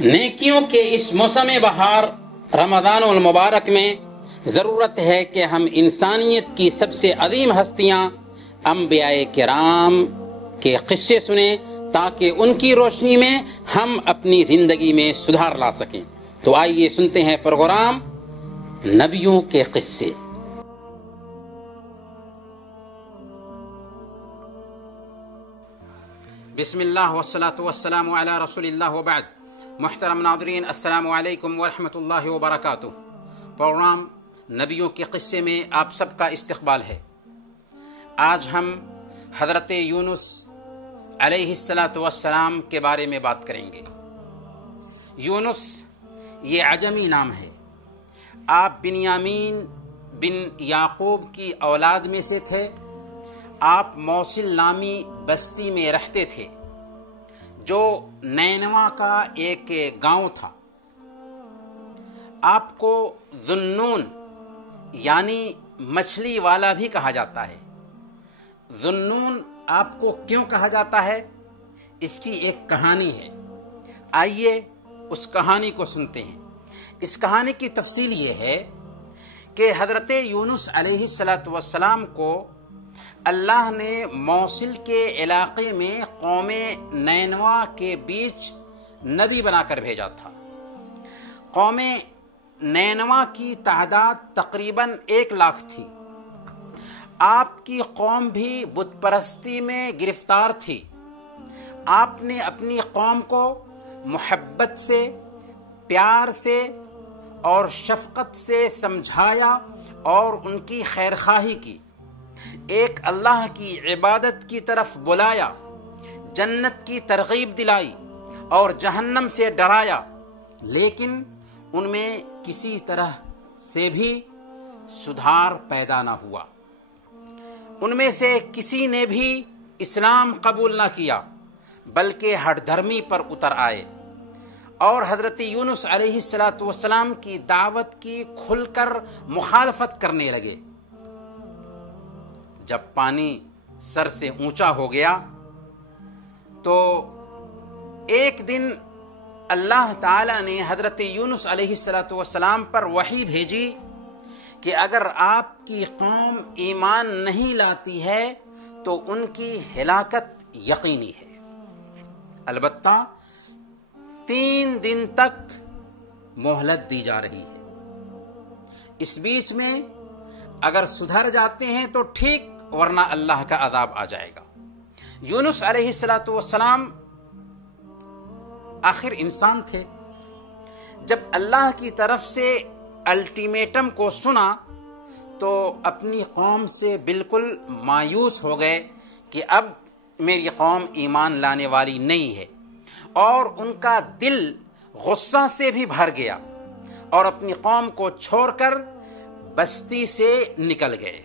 نیکیوں کے اس موسم بہار رمضان المبارک میں ضرورت ہے کہ ہم انسانیت کی سب سے عظیم ہستیاں انبیاء کرام کے قصے سنیں تاکہ ان کی روشنی میں ہم اپنی زندگی میں سدھار لا سکیں۔ تو آئیے سنتے ہیں پروگرام نبیوں کے قصے۔ بسم اللہ والصلاة والسلام علی رسول اللہ وبعد۔ محترم ناظرین، السلام علیکم ورحمۃ اللہ وبرکاتہ۔ پروگرام نبیوں کے قصے میں آپ سب کا استقبال ہے۔ آج ہم حضرت یونس علیہ السلام کے بارے میں بات کریں گے۔ یونس یہ عجمی نام ہے۔ آپ بنیامین بن یعقوب کی اولاد میں سے تھے۔ آپ موصل نامی بستی میں رہتے تھے جو نینوا کا ایک گاؤں تھا۔ آپ کو ذُنُّون یعنی مچھلی والا بھی کہا جاتا ہے۔ ذُنُّون آپ کو کیوں کہا جاتا ہے، اس کی ایک کہانی ہے۔ آئیے اس کہانی کو سنتے ہیں۔ اس کہانی کی تفصیل یہ ہے کہ حضرت یونس علیہ السلام کو اللہ نے موصل کے علاقے میں قوم نینوا کے بیچ نبی بنا کر بھیجا تھا۔ قوم نینوا کی تعداد تقریباً 1,00,000 تھی۔ آپ کی قوم بھی بت پرستی میں گرفتار تھی۔ آپ نے اپنی قوم کو محبت سے، پیار سے اور شفقت سے سمجھایا اور ان کی خیرخواہی کی، ایک اللہ کی عبادت کی طرف بلایا، جنت کی ترغیب دلائی اور جہنم سے ڈرایا، لیکن ان میں کسی طرح سے بھی سدھار پیدا نہ ہوا۔ ان میں سے کسی نے بھی اسلام قبول نہ کیا، بلکہ ہٹ دھرمی پر اتر آئے اور حضرت یونس علیہ السلام کی دعوت کی کھل کر مخالفت کرنے لگے۔ جب پانی سر سے اونچا ہو گیا تو ایک دن اللہ تعالیٰ نے حضرت یونس علیہ السلام پر وحی بھیجی کہ اگر آپ کی قوم ایمان نہیں لاتی ہے تو ان کی ہلاکت یقینی ہے، البتہ 3 دن تک مہلت دی جا رہی ہے۔ اس بیچ میں اگر سدھر جاتے ہیں تو ٹھیک، ورنہ اللہ کا عذاب آ جائے گا۔ یونس علیہ السلام آخر انسان تھے۔ جب اللہ کی طرف سے الٹیمیٹم کو سنا تو اپنی قوم سے بالکل مایوس ہو گئے کہ اب میری قوم ایمان لانے والی نہیں ہے، اور ان کا دل غصہ سے بھی بھر گیا اور اپنی قوم کو چھوڑ کر بستی سے نکل گئے۔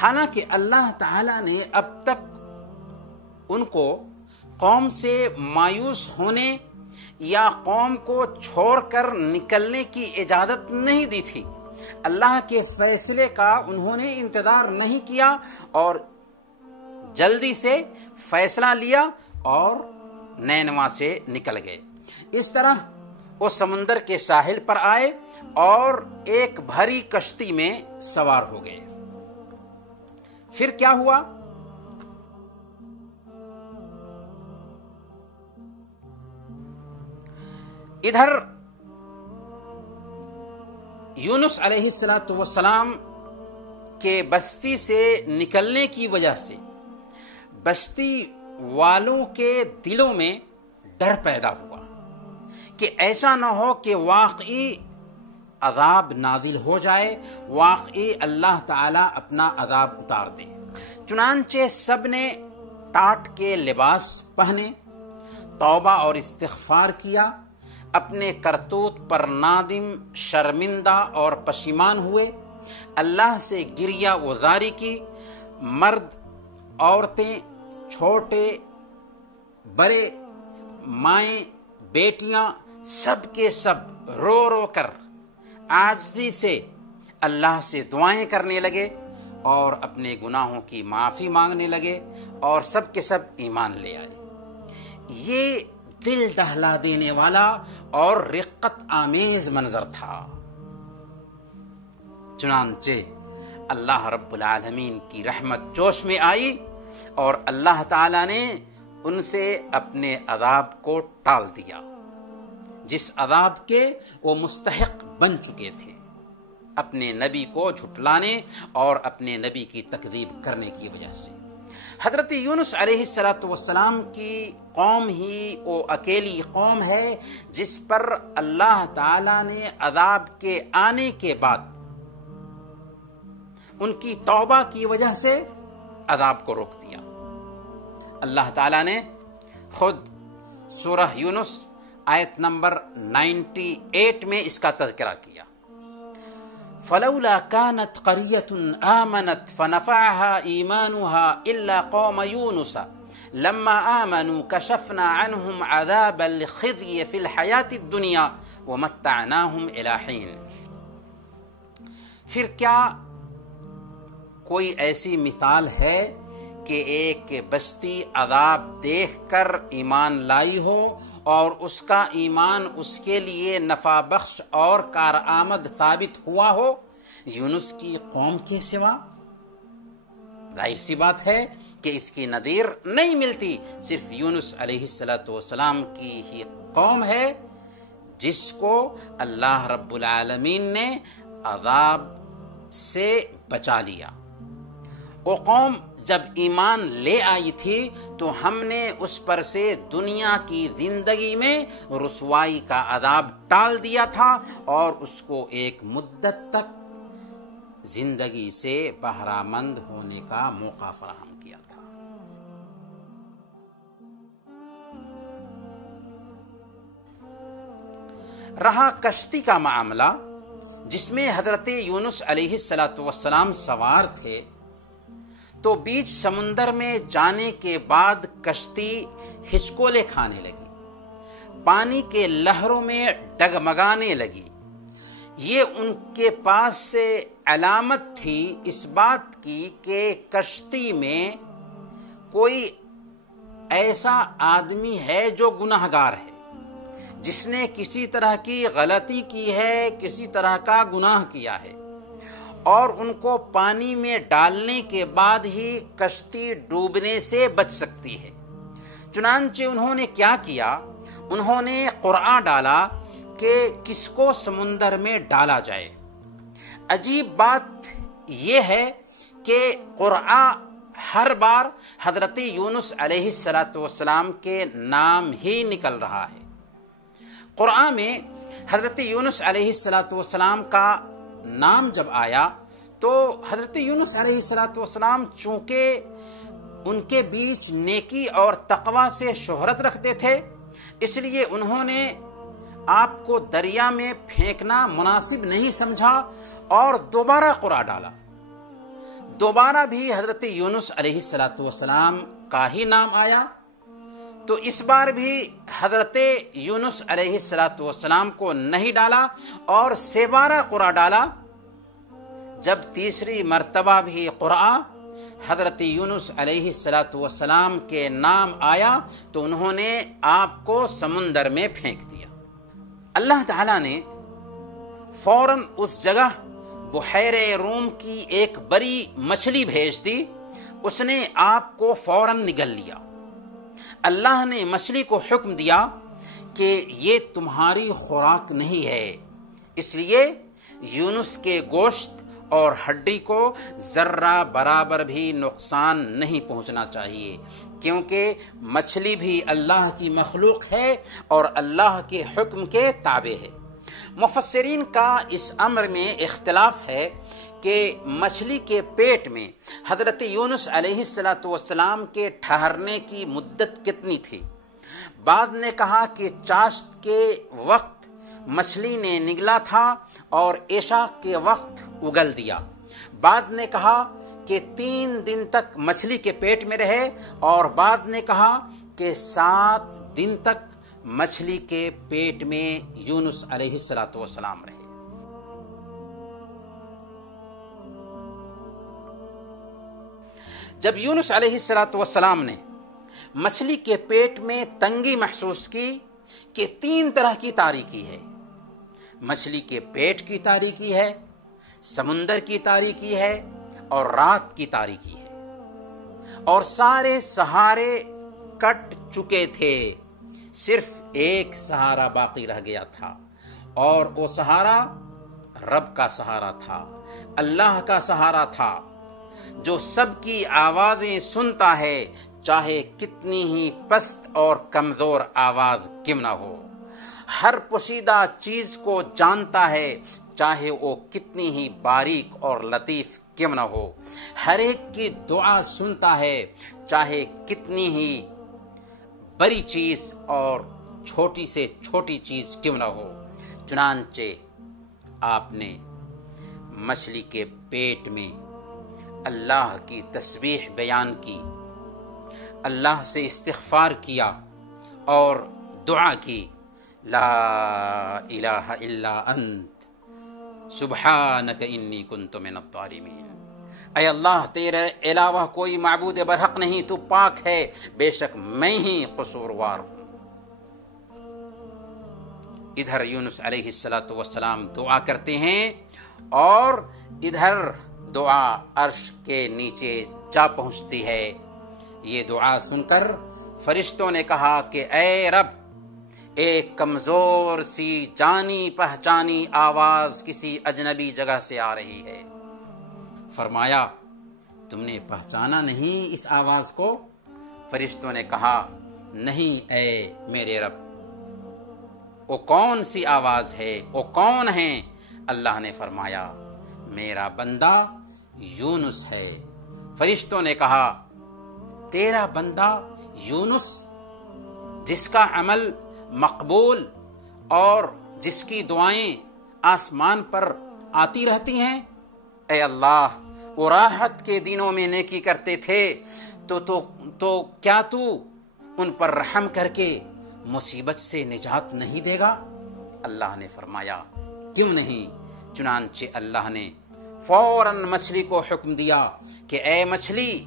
حالانکہ اللہ تعالیٰ نے اب تک ان کو قوم سے مایوس ہونے یا قوم کو چھوڑ کر نکلنے کی اجازت نہیں دی تھی۔ اللہ کے فیصلے کا انہوں نے انتظار نہیں کیا اور جلدی سے فیصلہ لیا اور نینوا سے نکل گئے۔ اس طرح وہ سمندر کے ساحل پر آئے اور ایک بھری کشتی میں سوار ہو گئے۔ پھر کیا ہوا؟ ادھر یونس علیہ السلام کے بستی سے نکلنے کی وجہ سے بستی والوں کے دلوں میں ڈر پیدا ہوا کہ ایسا نہ ہو کہ واقعی عذاب نازل ہو جائے، واقعی اللہ تعالیٰ اپنا عذاب اتار دے۔ چنانچہ سب نے ٹاٹ کے لباس پہنے، توبہ اور استغفار کیا، اپنے کرتوت پر نادم، شرمندہ اور پشیمان ہوئے، اللہ سے گریہ گزاری کی۔ مرد، عورتیں، چھوٹے بڑے، مائیں، بیٹیاں، سب کے سب رو رو کر عاجزی سے اللہ سے دعائیں کرنے لگے اور اپنے گناہوں کی معافی مانگنے لگے، اور سب کے سب ایمان لے آئے۔ یہ دل دہلا دینے والا اور رقت آمیز منظر تھا۔ چنانچہ اللہ رب العالمین کی رحمت جوش میں آئی اور اللہ تعالیٰ نے ان سے اپنے عذاب کو ٹال دیا، جس عذاب کے وہ مستحق بن چکے تھے، اپنے نبی کو جھٹلانے اور اپنے نبی کی تکذیب کرنے کی وجہ سے۔ حضرت یونس علیہ السلام کی قوم ہی وہ اکیلی قوم ہے جس پر اللہ تعالیٰ نے عذاب کے آنے کے بعد ان کی توبہ کی وجہ سے عذاب کو روک دیا۔ اللہ تعالیٰ نے خود سورہ یونس آیت نمبر 98 میں اس کا تذکرہ کیا۔ فلولا كانت قرية آمنت فنفعها إيمانها إلا قوم يونس لما آمنوا كشفنا عنهم عذاب الخزي في الحياة الدنيا ومتعناهم إلى حين۔ پھر کیا کوئی ایسی مثال ہے کہ ایک بستی عذاب دیکھ کر ایمان لائی ہو اور اس کا ایمان اس کے لیے نفع بخش اور کارآمد ثابت ہوا ہو یونس کی قوم کے سوا؟ ظاہر سی بات ہے کہ اس کی نظیر نہیں ملتی، صرف یونس علیہ السلام کی ہی قوم ہے جس کو اللہ رب العالمین نے عذاب سے بچا لیا۔ وہ قوم جب ایمان لے آئی تھی تو ہم نے اس پر سے دنیا کی زندگی میں رسوائی کا عذاب ٹال دیا تھا اور اس کو ایک مدت تک زندگی سے بہرہ مند ہونے کا موقع فراہم کیا تھا۔ رہا کشتی کا معاملہ، جس میں حضرت یونس علیہ السلام سوار تھے، تو بیچ سمندر میں جانے کے بعد کشتی ہچکولے کھانے لگی، پانی کے لہروں میں ڈگمگانے لگی۔ یہ ان کے پاس سے علامت تھی اس بات کی کہ کشتی میں کوئی ایسا آدمی ہے جو گناہگار ہے، جس نے کسی طرح کی غلطی کی ہے، کسی طرح کا گناہ کیا ہے، اور ان کو پانی میں ڈالنے کے بعد ہی کشتی ڈوبنے سے بچ سکتی ہے۔ چنانچہ انہوں نے کیا کیا؟ انہوں نے قرعہ ڈالا کہ کس کو سمندر میں ڈالا جائے۔ عجیب بات یہ ہے کہ قرعہ ہر بار حضرت یونس علیہ السلام کے نام ہی نکل رہا ہے۔ قرآن میں حضرت یونس علیہ السلام کا نام جب آیا تو حضرت یونس علیہ السلام چونکہ ان کے بیچ نیکی اور تقوی سے شہرت رکھتے تھے، اس لیے انہوں نے آپ کو دریا میں پھینکنا مناسب نہیں سمجھا اور دوبارہ قرعہ ڈالا۔ دوبارہ بھی حضرت یونس علیہ السلام کا ہی نام آیا، تو اس بار بھی حضرت یونس علیہ السلام کو نہیں ڈالا اور دوبارہ قرعہ ڈالا۔ جب تیسری مرتبہ بھی قرعہ حضرت یونس علیہ السلام کے نام آیا تو انہوں نے آپ کو سمندر میں پھینک دیا۔ اللہ تعالیٰ نے فوراً اس جگہ بحیرہ روم کی ایک بڑی مچھلی بھیج دی، اس نے آپ کو فوراً نگل لیا۔ اللہ نے مچھلی کو حکم دیا کہ یہ تمہاری خوراک نہیں ہے، اس لیے یونس کے گوشت اور ہڈی کو ذرہ برابر بھی نقصان نہیں پہنچنا چاہیے، کیونکہ مچھلی بھی اللہ کی مخلوق ہے اور اللہ کے حکم کے تابع ہے۔ مفسرین کا اس امر میں اختلاف ہے کہ مچھلی کے پیٹ میں حضرت یونس علیہ السلام کے ٹھہرنے کی مدت کتنی تھی۔ بعض نے کہا کہ چاشت کے وقت مچھلی نے نگلا تھا اور عشاء کے وقت اگل دیا۔ بعض نے کہا کہ 3 دن تک مچھلی کے پیٹ میں رہے اور بعض نے کہا کہ 7 دن تک مچھلی کے پیٹ میں یونس علیہ السلام رہے۔ جب یونس علیہ السلام نے مچھلی کے پیٹ میں تنگی محسوس کی کہ 3 طرح کی تاریکی ہے. مچھلی کے پیٹ کی تاریکی ہے، سمندر کی تاریکی ہے اور رات کی تاریکی ہے. اور سارے سہارے کٹ چکے تھے، صرف ایک سہارا باقی رہ گیا تھا، اور وہ سہارا رب کا سہارا تھا، اللہ کا سہارا تھا، جو سب کی آوازیں سنتا ہے، چاہے کتنی ہی پست اور کمزور آواز کیوں نہ ہو. ہر پوشیدہ چیز کو جانتا ہے، چاہے وہ کتنی ہی باریک اور لطیف کیوں نہ ہو. ہر ایک کی دعا سنتا ہے، چاہے کتنی ہی بڑی چیز اور چھوٹی سے چھوٹی چیز کیوں نہ ہو. چنانچہ آپ نے مچھلی کے پیٹ میں اللہ کی تسبیح بیان کی، اللہ سے استغفار کیا اور دعا کی، لا الہ الا انت سبحانک انی کنت من الظالمین. اے اللہ، تیرے علاوہ کوئی معبود برحق نہیں، تو پاک ہے، بے شک میں ہی قصوروار ہوں. ادھر یونس علیہ السلام دعا کرتے ہیں اور ادھر دعا عرش کے نیچے جا پہنچتی ہے. یہ دعا سن کر فرشتوں نے کہا کہ اے رب، ایک کمزور سی جانی پہچانی آواز کسی اجنبی جگہ سے آ رہی ہے. فرمایا تم نے پہچانا نہیں اس آواز کو؟ فرشتوں نے کہا نہیں اے میرے رب. وہ کون سی آواز ہے، وہ کون ہے؟ اللہ نے فرمایا میرا بندہ یونس ہے. فرشتوں نے کہا تیرا بندہ یونس، جس کا عمل مقبول اور جس کی دعائیں آسمان پر آتی رہتی ہیں؟ اے اللہ، وہ راحت کے دنوں میں نیکی کرتے تھے تو کیا تو ان پر رحم کر کے مصیبت سے نجات نہیں دے گا؟ اللہ نے فرمایا کیوں نہیں. چنانچہ اللہ نے فوراً مچھلی کو حکم دیا کہ اے مچھلی،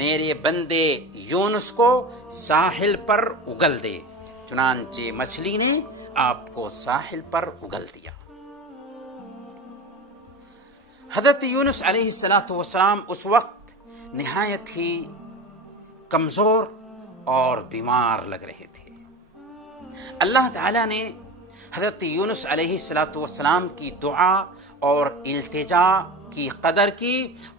میرے بندے یونس کو ساحل پر اگل دے. چنانچہ مچھلی نے آپ کو ساحل پر اگل دیا. حضرت یونس علیہ السلام اس وقت نہایت ہی کمزور اور بیمار لگ رہے تھے. اللہ تعالیٰ نے حضرت یونس علیہ السلام کی دعا اور التجا کی قدر کی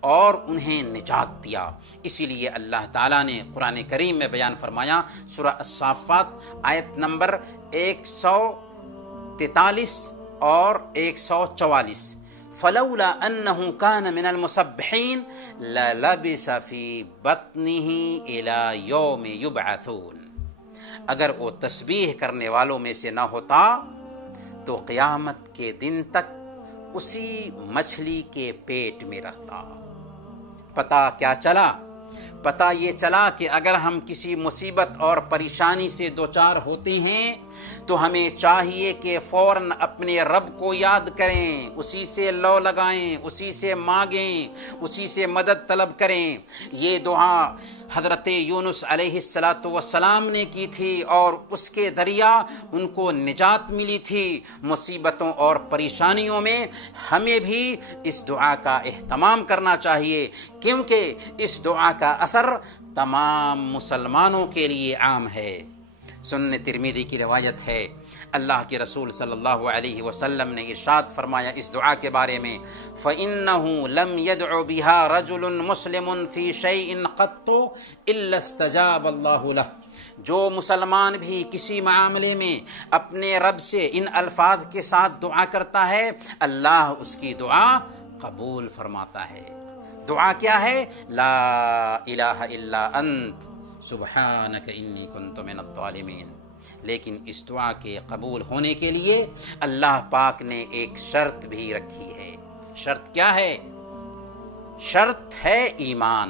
اور انہیں نجات دیا. اسی لیے اللہ تعالیٰ نے قرآن کریم میں بیان فرمایا، سورہ الصافات آیت نمبر 143 اور 144، فلولا انه كان من المسبحين للبث في بطنه الى يوم يبعثون. اگر وہ تسبیح کرنے والوں میں سے نہ ہوتا تو قیامت کے دن تک اسی مچھلی کے پیٹ میں رہتا. پتہ کیا چلا؟ پتہ یہ چلا کہ اگر ہم کسی مصیبت اور پریشانی سے دوچار ہوتے ہیں تو ہمیں چاہیے کہ فوراً اپنے رب کو یاد کریں، اسی سے لو لگائیں، اسی سے مانگیں، اسی سے مدد طلب کریں. یہ دعا حضرت یونس علیہ السلام نے کی تھی اور اس کے ذریعہ ان کو نجات ملی تھی مصیبتوں اور پریشانیوں میں. ہمیں بھی اس دعا کا اہتمام کرنا چاہیے، کیونکہ اس دعا کا اثر تمام مسلمانوں کے لیے عام ہے. سنن ترمذی کی روایت ہے، اللہ کے رسول صلی اللہ علیہ وسلم نے ارشاد فرمایا اس دعا کے بارے میں، فَإِنَّهُ لَمْ يَدْعُ بِهَا رَجُلٌ مُسْلِمٌ فِي شَيْءٍ قَطُّ إِلَّا اسْتَجَابَ اللَّهُ لَهُ. جو مسلمان بھی کسی معاملے میں اپنے رب سے ان الفاظ کے ساتھ دعا کرتا ہے، اللہ اس کی دعا قبول فرماتا ہے. دعا کیا ہے؟ لا الہ الا انت سبحانک انی کنت من الظالمین. لیکن اس دعا کے قبول ہونے کے لیے اللہ پاک نے ایک شرط بھی رکھی ہے. شرط کیا ہے؟ شرط ہے ایمان.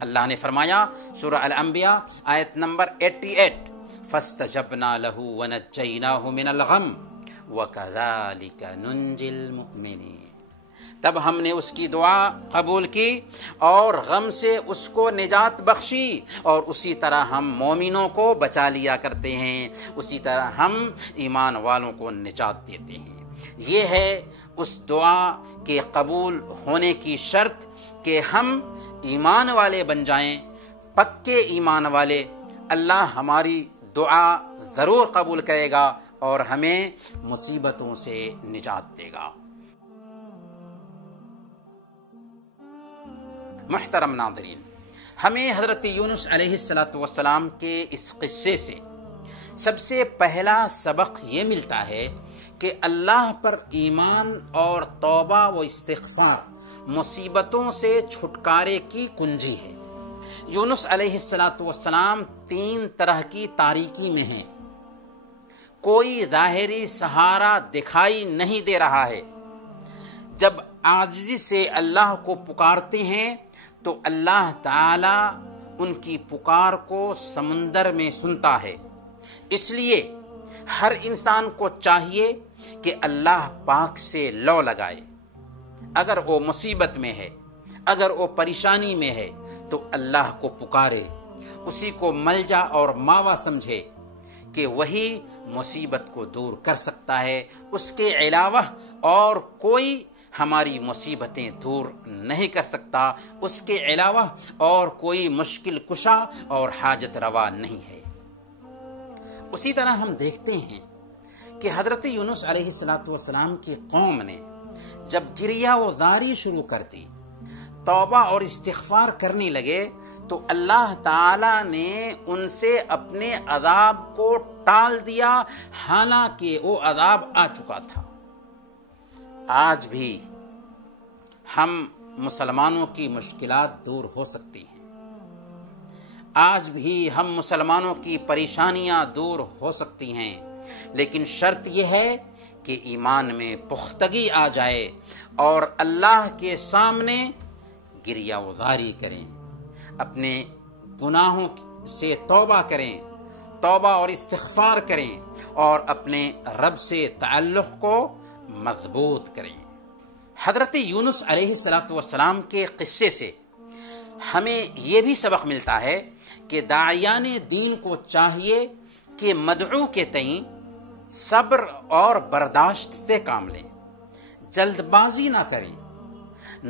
اللہ نے فرمایا سورہ الانبیاء آیت نمبر 88، فاستجبنا له ونجیناہ من الغم وکذالک ننجی المؤمنین. تب ہم نے اس کی دعا قبول کی اور غم سے اس کو نجات بخشی، اور اسی طرح ہم مومنوں کو بچا لیا کرتے ہیں، اسی طرح ہم ایمان والوں کو نجات دیتے ہیں۔ یہ ہے اس دعا کے قبول ہونے کی شرط کہ ہم ایمان والے بن جائیں، پکے ایمان والے۔ اللہ ہماری دعا ضرور قبول کرے گا اور ہمیں مصیبتوں سے نجات دے گا۔ محترم ناظرین، ہمیں حضرت یونس علیہ السلام کے اس قصے سے سب سے پہلا سبق یہ ملتا ہے کہ اللہ پر ایمان اور توبہ و استغفار مصیبتوں سے چھٹکارے کی کنجی ہے۔ یونس علیہ السلام 3 طرح کی تاریکی میں ہیں، کوئی ظاہری سہارا دکھائی نہیں دے رہا ہے۔ جب عاجزی سے اللہ کو پکارتے ہیں تو اللہ تعالی ان کی پکار کو سمندر میں سنتا ہے۔ اس لیے ہر انسان کو چاہیے کہ اللہ پاک سے لو لگائے۔ اگر وہ مصیبت میں ہے، اگر وہ پریشانی میں ہے تو اللہ کو پکارے، اسی کو ملجا اور ماوا سمجھے کہ وہی مصیبت کو دور کر سکتا ہے۔ اس کے علاوہ اور کوئی ہماری مصیبتیں دور نہیں کر سکتا، اس کے علاوہ اور کوئی مشکل کشا اور حاجت روا نہیں ہے۔ اسی طرح ہم دیکھتے ہیں کہ حضرت یونس علیہ السلام کی قوم نے جب گریہ و زاری شروع کر دی، توبہ اور استغفار کرنے لگے، تو اللہ تعالی نے ان سے اپنے عذاب کو ٹال دیا، حالانکہ وہ عذاب آ چکا تھا۔ آج بھی ہم مسلمانوں کی مشکلات دور ہو سکتی ہیں، آج بھی ہم مسلمانوں کی پریشانیاں دور ہو سکتی ہیں، لیکن شرط یہ ہے کہ ایمان میں پختگی آ جائے اور اللہ کے سامنے گریہ وزاری کریں، اپنے گناہوں سے توبہ کریں، توبہ اور استغفار کریں اور اپنے رب سے تعلق کو مضبوط کریں۔ حضرت یونس علیہ السلام کے قصے سے ہمیں یہ بھی سبق ملتا ہے کہ داعیان دین کو چاہیے کہ مدعو کے تئیں صبر اور برداشت سے کام لیں، جلد بازی نہ کریں،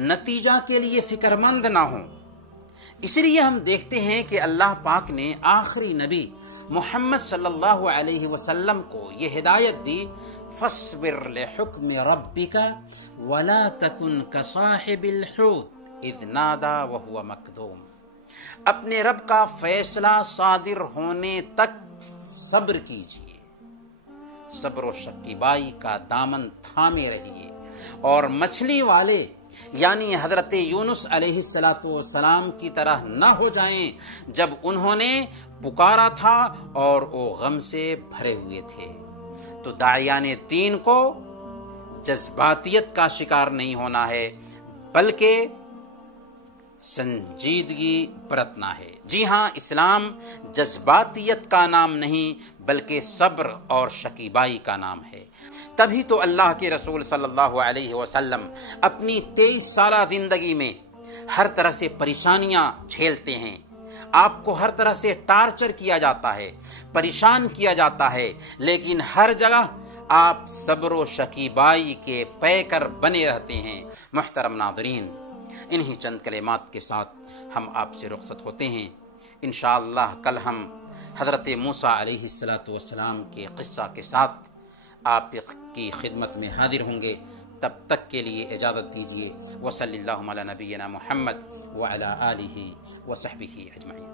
نتیجہ کے لیے فکر مند نہ ہوں۔ اس لیے ہم دیکھتے ہیں کہ اللہ پاک نے آخری نبی محمد صلی اللہ علیہ وسلم کو یہ ہدایت دی، فاصبر لحکم ربک ولا تکن کصاحب الحوت اذ نادى وهو مکظوم۔ اپنے رب کا فیصلہ صادر ہونے تک صبر کیجیے، صبر و شکیبائی کا دامن تھامے رہیے، اور مچھلی والے یعنی حضرت یونس علیہ السلام کی طرح نہ ہو جائیں، جب انہوں نے پکارا تھا اور وہ غم سے بھرے ہوئے تھے۔ تو داعیان دین کو جذباتیت کا شکار نہیں ہونا ہے، بلکہ سنجیدگی برتنا ہے۔ جی ہاں، اسلام جذباتیت کا نام نہیں بلکہ صبر اور شکیبائی کا نام ہے۔ تبھی تو اللہ کے رسول صلی اللہ علیہ وسلم اپنی 23 سالہ زندگی میں ہر طرح سے پریشانیاں جھیلتے ہیں، آپ کو ہر طرح سے ٹارچر کیا جاتا ہے، پریشان کیا جاتا ہے، لیکن ہر جگہ آپ صبر و شکیبائی کے پیکر بنے رہتے ہیں۔ محترم ناظرین، انہی چند کلمات کے ساتھ ہم آپ سے رخصت ہوتے ہیں۔ انشاءاللہ کل ہم حضرت موسیٰ علیہ السلام کے قصہ کے ساتھ آپ کی خدمت میں حاضر ہوں گے۔ تب تک کے لیے اجازت دیجیے۔ وصلی اللہ علی نبینا محمد وعلی آلہ وصحبہ اجمعین۔